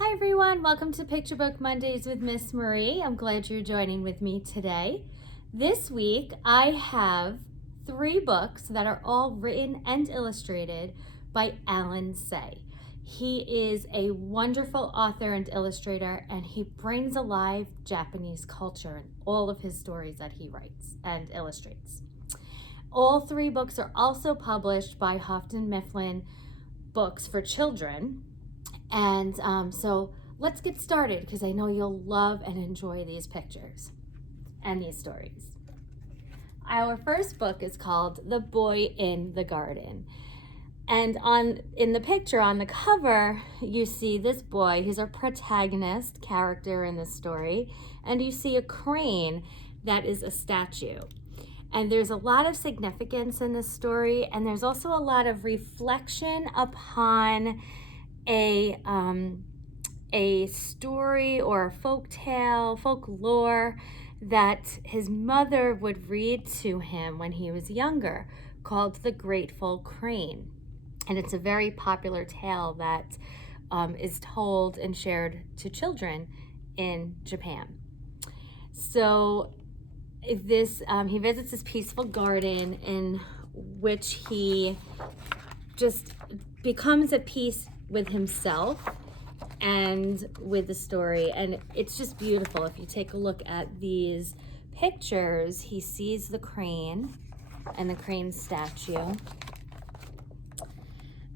Hi everyone, welcome to Picture Book Mondays with Miss Marie. I'm glad you're joining with me today. This week I have 3 books that are all written and illustrated by Alan Say. He is a wonderful author and illustrator, and he brings alive Japanese culture in all of his stories that he writes and illustrates. All 3 books are also published by Houghton Mifflin Books for children. And so let's get started because I know you'll love and enjoy these pictures and these stories. Our first book is called The Boy in the Garden. And in the picture on the cover, you see this boy. He's our protagonist character in this story. And you see a crane that is a statue. And there's a lot of significance in this story. And there's also a lot of reflection upon a story or a folklore that his mother would read to him when he was younger, called The Grateful Crane. And it's a very popular tale that is told and shared to children in Japan. So he visits this peaceful garden in which he just becomes at peace with himself and with the story, and it's just beautiful. If you take a look at these pictures, he sees the crane and the crane statue,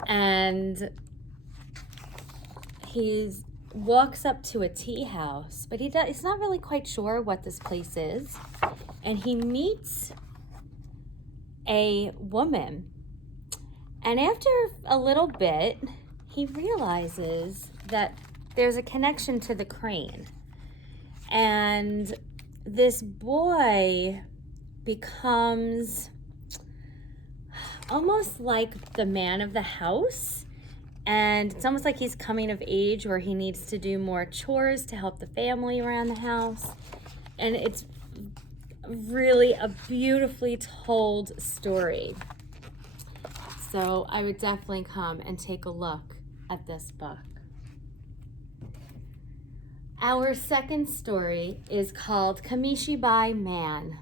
and he walks up to a tea house, but he's not really quite sure what this place is, and he meets a woman, and after a little bit he realizes that there's a connection to the crane. And this boy becomes almost like the man of the house. And it's almost like he's coming of age where he needs to do more chores to help the family around the house. And it's really a beautifully told story. So I would definitely come and take a look at this book. Our second story is called Kamishibai Man.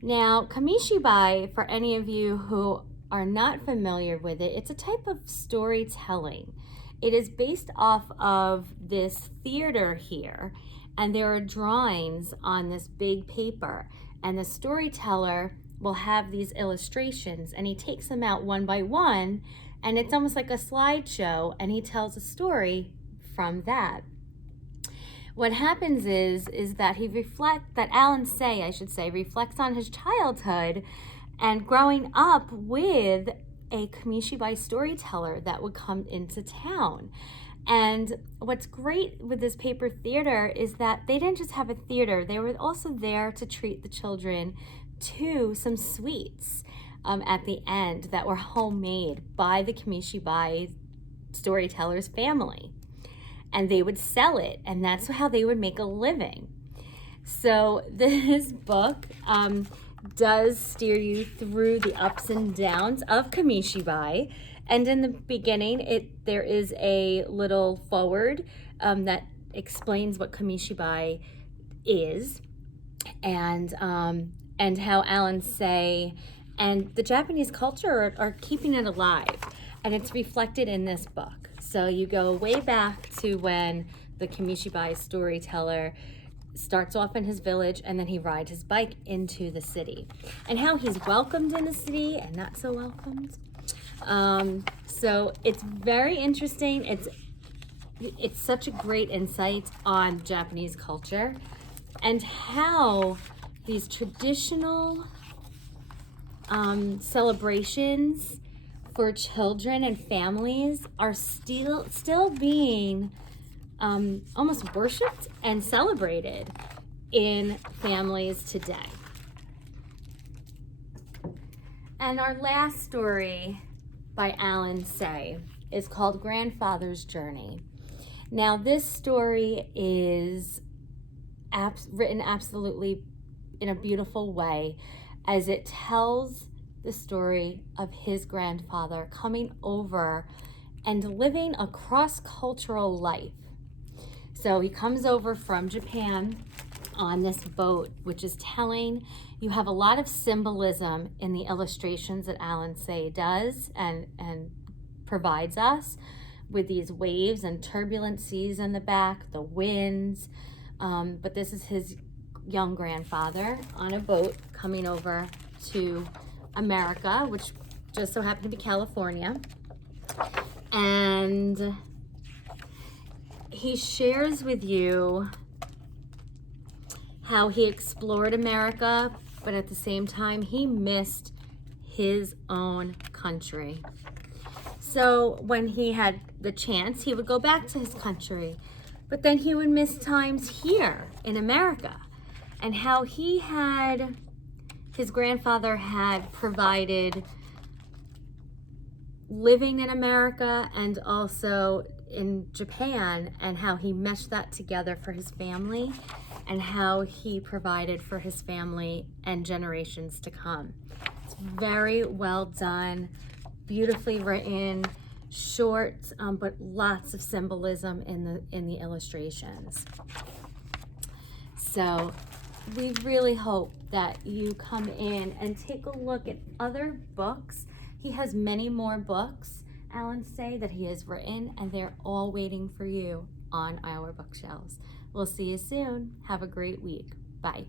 Now, Kamishibai, for any of you who are not familiar with it, it's a type of storytelling. It is based off of this theater here, and there are drawings on this big paper, and the storyteller will have these illustrations, and he takes them out one by one, and it's almost like a slideshow, and he tells a story from that. What happens is that Alan Say, I should say, reflects on his childhood and growing up with a Kamishibai storyteller that would come into town. And what's great with this paper theater is that they didn't just have a theater, they were also there to treat the children to some sweets at the end that were homemade by the Kamishibai storyteller's family. And they would sell it, and that's how they would make a living. So this book does steer you through the ups and downs of Kamishibai. And in the beginning, there is a little foreword that explains what Kamishibai is, and how Alan Say and the Japanese culture are keeping it alive, and it's reflected in this book. So you go way back to when the Kamishibai storyteller starts off in his village, and then he rides his bike into the city, and how he's welcomed in the city and not so welcomed. So it's very interesting. It's such a great insight on Japanese culture and how these traditional celebrations for children and families are still being almost worshipped and celebrated in families today. And our last story by Alan Say is called Grandfather's Journey. Now, this story is written absolutely in a beautiful way, as it tells the story of his grandfather coming over and living a cross-cultural life. So he comes over from Japan on this boat, which is telling. You have a lot of symbolism in the illustrations that Alan Say does and provides us, with these waves and turbulent seas in the back, the winds. But this is his young grandfather on a boat coming over to America, which just so happened to be California. And he shares with you how he explored America, but at the same time, he missed his own country. So when he had the chance, he would go back to his country, but then he would miss times here in America, and how his grandfather had provided living in America and also in Japan, and how he meshed that together for his family, and how he provided for his family and generations to come. It's very well done, beautifully written, short, but lots of symbolism in the illustrations. So we really hope that you come in and take a look at other books. He has many more books, Alan Say, that he has written, and they're all waiting for you on our bookshelves. We'll see you soon. Have a great week. Bye.